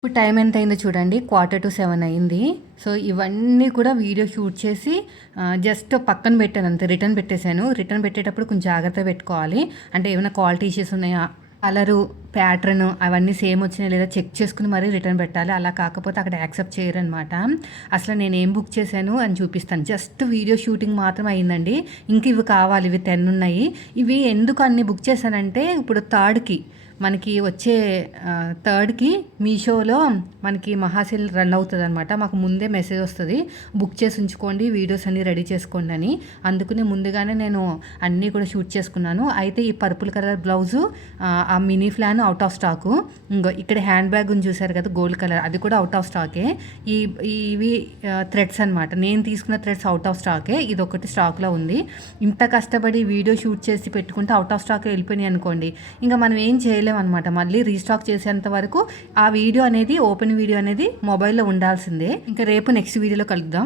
ఇప్పుడు టైం ఎంత అయిందో చూడండి, 6:45 అయింది. సో ఇవన్నీ కూడా వీడియో షూట్ చేసి జస్ట్ పక్కన పెట్టాను అంతే. రిటర్న్ పెట్టేశాను. రిటర్న్ పెట్టేటప్పుడు కొంచెం జాగ్రత్త పెట్టుకోవాలి. అంటే ఏమైనా క్వాలిటీ ఇష్యూస్ ఉన్నాయా, కలరు, ప్యాటర్న్ అవన్నీ సేమ్ వచ్చినాయి లేదా చెక్ చేసుకుని మరీ రిటర్న్ పెట్టాలి. అలా కాకపోతే అక్కడ యాక్సెప్ట్ చేయరనమాట. అసలు నేను ఏం బుక్ చేశాను అని చూపిస్తాను. జస్ట్ వీడియో షూటింగ్ మాత్రం అయిందండి. ఇంక ఇవి కావాలి, ఇవి 10 ఉన్నాయి. ఇవి ఎందుకు అన్ని బుక్ చేశానంటే, ఇప్పుడు థర్డ్కి మనకి వచ్చే థర్డ్కి మీషోలో మనకి మహాసేల్ రన్ అవుతుంది అనమాట. మాకు ముందే మెసేజ్ వస్తుంది, బుక్ చేసి ఉంచుకోండి, వీడియోస్ అన్నీ రెడీ చేసుకోండి అని. అందుకనే ముందుగానే నేను అన్నీ కూడా షూట్ చేసుకున్నాను. అయితే ఈ పర్పుల్ కలర్ బ్లౌజు, ఆ మినీ ఫ్లాన్ అవుట్ ఆఫ్ స్టాకు. ఇంకో ఇక్కడ హ్యాండ్ బ్యాగ్ ఉంది చూసారు కదా, గోల్డ్ కలర్, అది కూడా అవుట్ ఆఫ్ స్టాకే. ఇవి థ్రెడ్స్ అనమాట. నేను తీసుకున్న థ్రెడ్స్ అవుట్ ఆఫ్ స్టాకే. ఇది ఒకటి స్టాక్లో ఉంది. ఇంత కష్టపడి వీడియో షూట్ చేసి పెట్టుకుంటే అవుట్ ఆఫ్ స్టాక్ వెళ్ళిపోయినాయి అనుకోండి, ఇంకా మనం ఏం చేయలేము అనమాట. మళ్ళీ రీస్టాక్ చేసేంత వరకు ఆ వీడియో అనేది, ఓపెన్ వీడియో అనేది మొబైల్లో ఉండాల్సిందే. ఇంకా రేపు నెక్స్ట్ వీడియోలో కలుద్దాం.